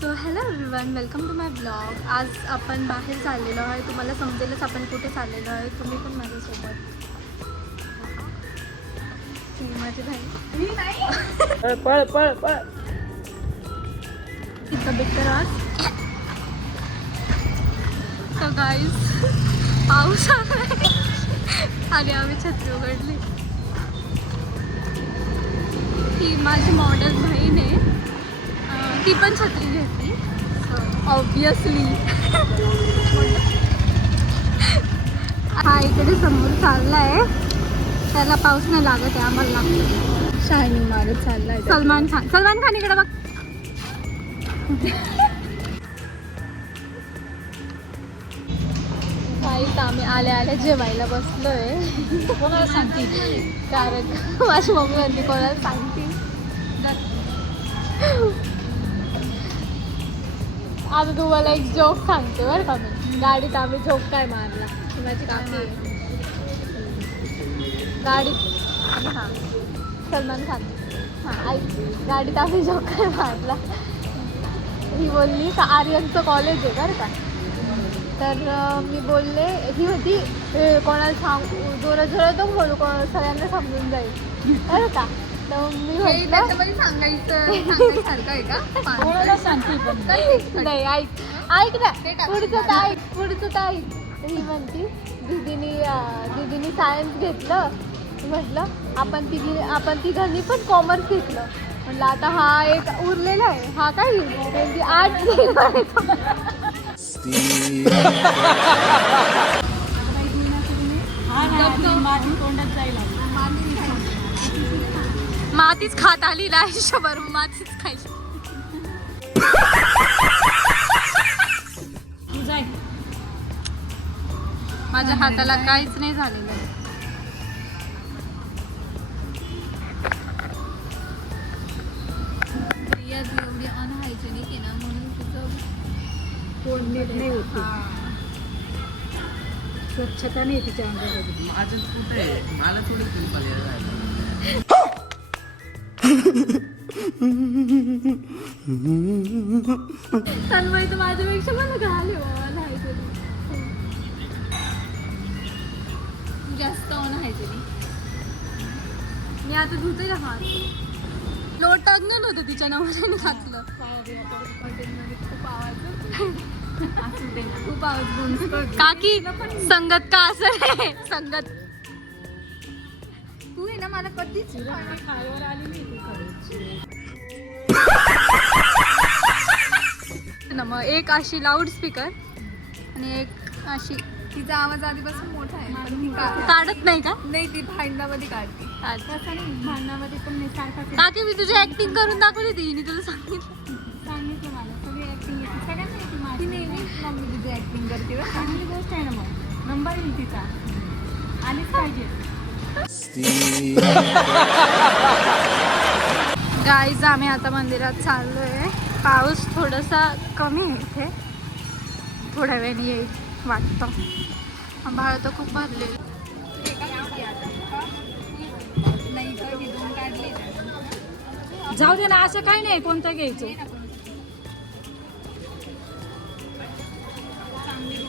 So hello everyone, welcome to my blog. आज आपण बाहेर चाललेलो आहे. तुम्हाला समजेलच आपण कुठे चाललेलो आहे. तुम्ही पण माझ्यासोबत. माझी भाई पळ पळ पळ. तब्येत तर आज तर गाईज पाऊस आला आणि आम्ही छत्री उघडली. ही माझी मॉडेल बहीण आहे. ती पण छत्री घेतली ऑब्वियसली. हा इकडे समोर चाललाय. त्याला पाऊस नाही लागत आहे, आम्हाला लागतो. शायनिंग मारत चाललाय सलमान खान इकडे बघ. काहीच आम्ही आल्या जेवायला बसलोय. कोणाला सांगते? कारण माझी मम्मी म्हणते कोणाला सांगते. आता तुम्हाला एक जोक सांगते बरं का. मी गाडीत आम्ही जोक काय मारला. माझी काकी आहे. गाडीत हां सलमान खान हां ऐक. गाडीत आम्ही जोक काय मारला. ही बोलली का आर्यनचं कॉलेज आहे बरं का. तर मी बोलले, ही होती कोणाला सांगू जोरात बोलू सगळ्यांना समजून जाईल बरं का. तर मी म्हटलं सांगायचं आहे का कोणाला सांगते पण नाही. ऐक ना पुढचं तर ऐक. ही म्हणती दीदीनी सायन्स घेतलं. म्हटलं आपण तिघांनी पण कॉमर्स घेतलं. म्हटलं आता हा एक उरलेला आहे, हा काय घेईल आर्ट्स घेईल. मातीच खात आली ना आयुष्यभर. मातीच खायची. माझ्या हाताला काहीच नाही झालेलं. प्रिया एवढी अनहायजेनिक आहे ना, म्हणून तिचं कोण नीट नाही होती. स्वच्छता नाही तिच्या अंगामध्ये. माझंच कुठे आहे, मला थोडी तन्मय तर माझ्यापेक्षा मला घाले जास्त अनहायजेनिक. मी आता धुते का हात. लोट टाकलं नव्हतं तिच्या नवऱ्याने घातलं. खूप आवाज काकी संगत का असं आहे. संगत तू आहे ना मला कधीच खायवर आली नाही ना. मग एक अशी लाऊड स्पीकर आणि एक अशी. तिचा आवाज आधीपासून मोठा आहे पण ती काढत नाही का. नाही ती भांडणामध्ये काढते. भांडणामध्ये पण नाही सारखं काकी मी तुझी ऍक्टिंग करून दाखवली होती. हिने तुला सांगितलं. सांगितलं मला. सगळी ऍक्टिंग येते सगळ्यांना येते ती माझी. नेहमीच मम्मी तिची ऍक्टिंग करते बरं. चांगली गोष्ट आहे ना. मग नंबर येईल तिचा. आलीच पाहिजे. गाईज आम्ही आता मंदिरात चाललोय. पाऊस थोडासा कमी आहे इथे. थोड्या वेळाने येईल वाटतं. आभाळ तर खूप भरले. नाही तर ही दोन काढली. जाऊ दे ना, असं काही नाही. कोणतं घ्यायचं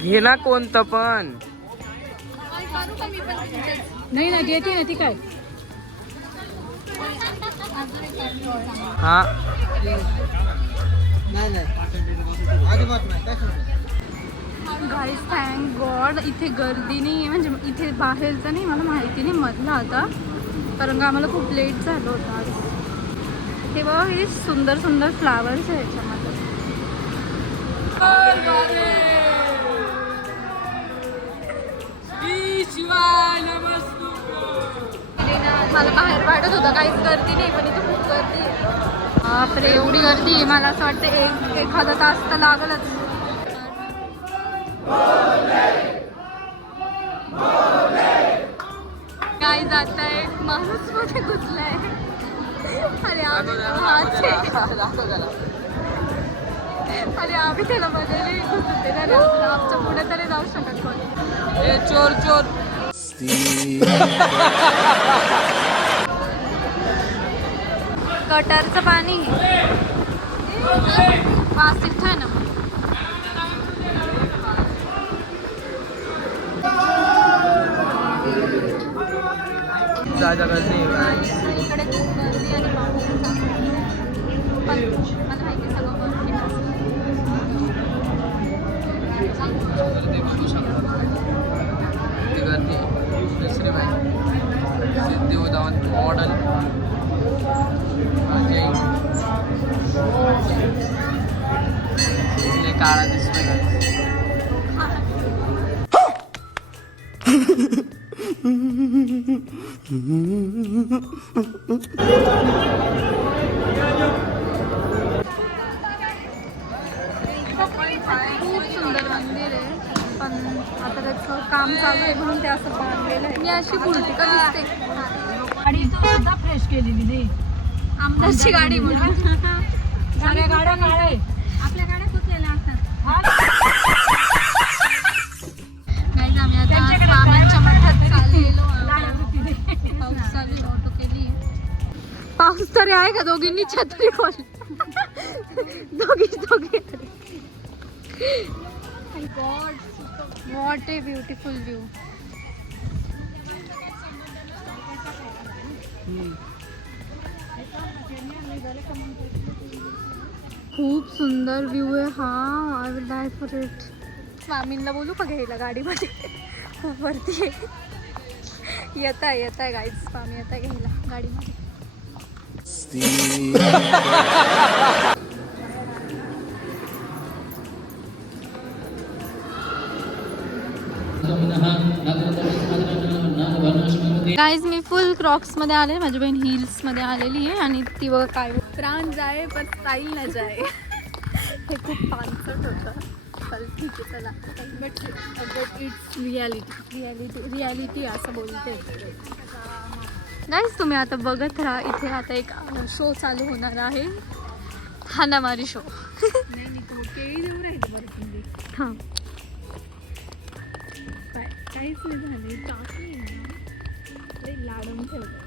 घे ना कोणतं पण. करू का मी पण तुमच्याच? नाही ना, घेते ना ती काय. हा गाईज थँक गॉड इथे गर्दी नाही. म्हणजे इथे बाहेरचं नाही, मला माहिती नाही मधलं आता. कारण का आम्हाला खूप लेट झालं होतं आज. हे बघा हे सुंदर सुंदर फ्लावर्स आहे याच्यामध्ये. मला बाहेर वाटत होतं काहीच गर्दी नाही, पण इथे खूप गर्दी आहे. बापरे एवढी गर्दी आहे. मला असं वाटतं एखादा तास तर लागलच. काय जात आहे माणूस मध्ये घुसलाय. अरे आम्ही त्याला बघायला घुसते ना. आमच्या पुढे तरी जाऊ शकत कोणी. चोर चोर. गटारचं पाणी. वास तिथं ना मग. जागा गर्दी आहे guys. इकडे खूप गर्दी आणि पावसाचा पण मला माहिती आहे सगळं गर्दी गर्दी बघू शकता. किती गर्दी आहे. दुसरी बाई सिद्धी उदाहरण मॉडल काळा दिसतोय guys. खूप सुंदर मंदिर आहे पण आता त्याचं काम चालू आहे म्हणून ते असं बांधलेलं आहे. मी अशी उलटी का दिसते गाडी तो सुद्धा फ्रेश केलेली नाही. आमदारची गाडी म्हणून. सगळ्या गाड्या काढाय. आपल्या गाड्या कुठलेल्या असतात. हा? नाही आम्ही आता त्यांच्याकडे स्वामींच्या मठात चाललेलो गाड्या आहोत. होती. पाऊस चालू आहे, ऑटो केली. पाऊस तरी आहे का? दोघींनी छत्री खोल. दोघी God what a beautiful view. खूप सुंदर व्ह्यू आहे हा. I will die for it. स्वामींना बोलू का घ्यायला गाडीमध्ये? खूप वरती आहे. येत आहे गाईड. स्वामी येत आहे घ्यायला गाडीमध्ये. गाईज मी फुल क्रॉक्स मध्ये आले. माझी बहीण हिल्स मध्ये आलेली आहे आणि ती बघ काय प्राण जाय पण स्टाईल न जाय. हे खूप पानसट होतं. चल ठीक आहे चला. बट इट्स रियालिटी असं बोलते. गाईज तुम्ही आता बघत राहा. इथे आता एक शो चालू होणार आहे. हाणामारी शो. केळी देऊ राहिली बरं तुम्ही. हां काहीच नाही झाले. टाकली लाडून ठेवलं.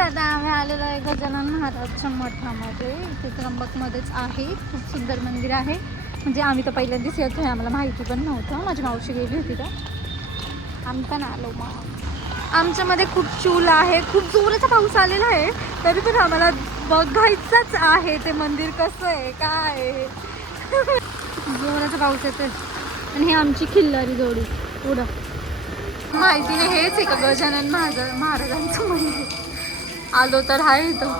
आता आम्ही आलेलो आहे गजानन महाराजच्या मठामध्ये. इथे त्र्यंबकमध्येच आहे. खूप सुंदर मंदिर आहे. म्हणजे आम्ही तर पहिल्यांदाच येतो आहे. आम्हाला माहिती पण नव्हतं. माझी मावशी गेली होती का. आम्ही पण आलो. मग आमच्यामध्ये खूप चूल आहे. खूप जोराचा पाऊस आलेला आहे तरी पण आम्हाला बघायचंच आहे ते मंदिर कसं आहे काय आहे. जोराचा पाऊस येतोय आणि ही आमची खिल्लारी जोडी. पुढं माहिती नाही हेच आहे का गजानन महाराजांचं मंदिर. आलो तर आहे इथं.